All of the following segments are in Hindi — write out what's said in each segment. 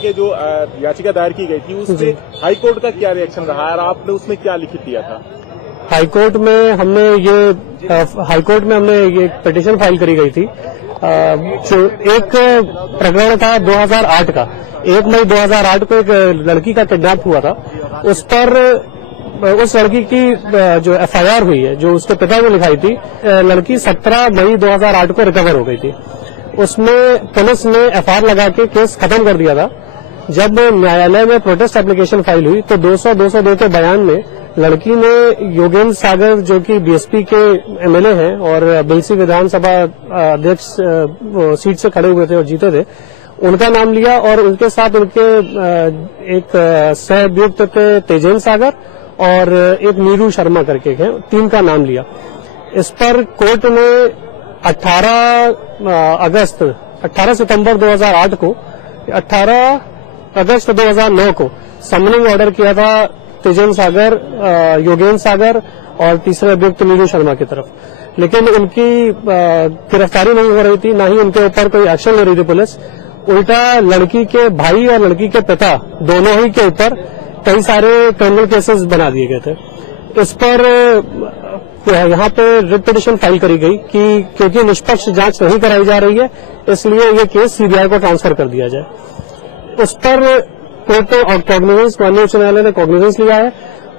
के जो याचिका दायर की गई थी उससे हाईकोर्ट का क्या रिएक्शन रहा और आपने उसमें क्या लिखित दिया था? हाईकोर्ट में हमने ये पिटीशन फाइल करी गई थी। जो एक प्रकरण था 2008 का, 1 मई 2008 को एक लड़की का किडनैप हुआ था। उस पर उस लड़की की जो एफआईआर हुई है, जो उसके पिता को लिखाई थी, लड़की 17 मई 2008 को रिकवर हो गई थी। उसमें पुलिस ने एफआईआर लगा के केस खत्म कर दिया था। जब न्यायालय में प्रोटेस्ट एप्लीकेशन फाइल हुई तो 202 के बयान में लड़की ने योगेंद्र सागर, जो कि बीएसपी के एमएलए हैं और बिलसी विधानसभा अध्यक्ष सीट से खड़े हुए थे और जीते थे, उनका नाम लिया और उनके साथ उनके एक सह अभियुक्त थे तेजेंद्र सागर और एक नीरू शर्मा करके हैं, 3 का नाम लिया। इस पर कोर्ट ने 18 सितंबर 2008 को 18 अगस्त 2009 को समनिंग ऑर्डर किया था तेजेंद्र सागर, योगेंद्र सागर और तीसरे अभियुक्त नीरू शर्मा की तरफ, लेकिन उनकी गिरफ्तारी नहीं हो रही थी, ना ही उनके ऊपर कोई एक्शन ले रही थी पुलिस। उल्टा लड़की के भाई और लड़की के पिता दोनों ही के ऊपर कई सारे क्रिमिनल केसेस बना दिए गए थे। इस पर यहाँ पे रिट पिटीशन फाइल करी गई कि क्योंकि निष्पक्ष जांच नहीं कराई जा रही है, इसलिए ये केस सीबीआई को ट्रांसफर कर दिया जाए। उस पर कोर्ट कॉग्निजेंस, माननीय उच्च न्यायालय ने कॉग्निजेंस लिया है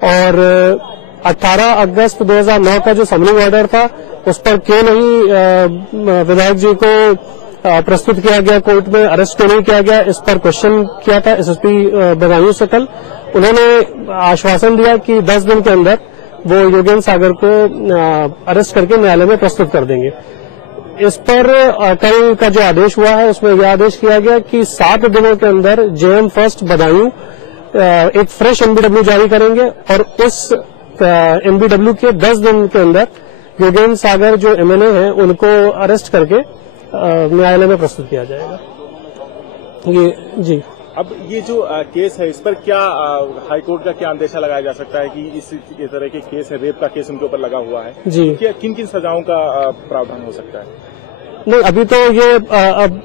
और 18 अगस्त 2009 का जो समनिंग ऑर्डर था उस पर क्यों नहीं विधायक जी को प्रस्तुत किया गया, कोर्ट में अरेस्ट क्यों नहीं किया गया, इस पर क्वेश्चन किया था एसएसपी बदायूं से कल। उन्होंने आश्वासन दिया कि 10 दिन के अंदर वो योगेंद्र सागर को अरेस्ट करके न्यायालय में प्रस्तुत कर देंगे। इस पर कल का जो आदेश हुआ है उसमें यह आदेश किया गया कि 7 दिनों के अंदर जेएम फर्स्ट बदायूं एक फ्रेश एमबीडब्ल्यू जारी करेंगे और उस एमबीडब्ल्यू के 10 दिन के अंदर योगेंद्र सागर जो एमएलए हैं उनको अरेस्ट करके न्यायालय में प्रस्तुत किया जाएगा। ये जी, अब ये जो केस है इस पर क्या हाईकोर्ट का क्या अंदेशा लगाया जा सकता है कि इस तरह के केस है, रेप का केस उनके ऊपर लगा हुआ है जी, किन किन सजाओं का प्रावधान हो सकता है? नहीं, अभी तो ये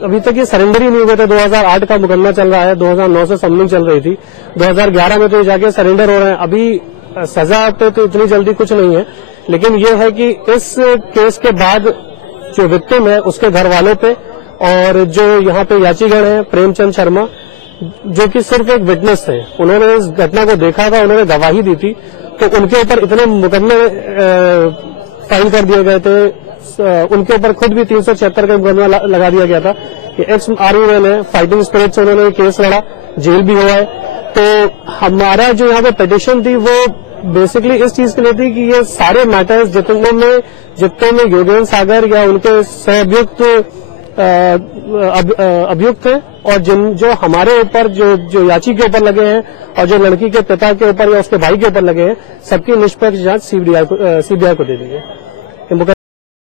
अभी तक ये सरेंडर ही नहीं हुए थे। 2008 का मुकदमा चल रहा है, 2009 से समनिंग चल रही थी, 2011 में तो ये जाके सरेंडर हो रहे हैं। अभी सजा पे तो इतनी जल्दी कुछ नहीं है, लेकिन ये है कि इस केस के बाद जो विक्टिम है उसके घर वालों पे और जो यहाँ पे याचीगण है प्रेमचंद शर्मा, जो कि सिर्फ एक विटनेस थे, उन्होंने इस घटना को देखा था, उन्होंने गवाही दी थी, तो उनके ऊपर इतने मुकदमे फाइल कर दिए गए थे। उनके ऊपर खुद भी 376 का मुकदमा लगा दिया गया था कि एक्स आर्मी मैन है, फाइटिंग स्पिरिट से उन्होंने केस लड़ा, जेल भी हुआ है। तो हमारा जो यहाँ पे पिटीशन थी वो बेसिकली इस चीज के लिए थी कि ये सारे मैटर्स जितने में योगेंद्र सागर या उनके सहअभियुक्त अभियुक्त हैं और जो हमारे ऊपर जो याची के ऊपर लगे हैं और जो लड़की के पिता के ऊपर या उसके भाई के ऊपर लगे हैं, सबकी निष्पक्ष जांच सीबीआई को दे दी है।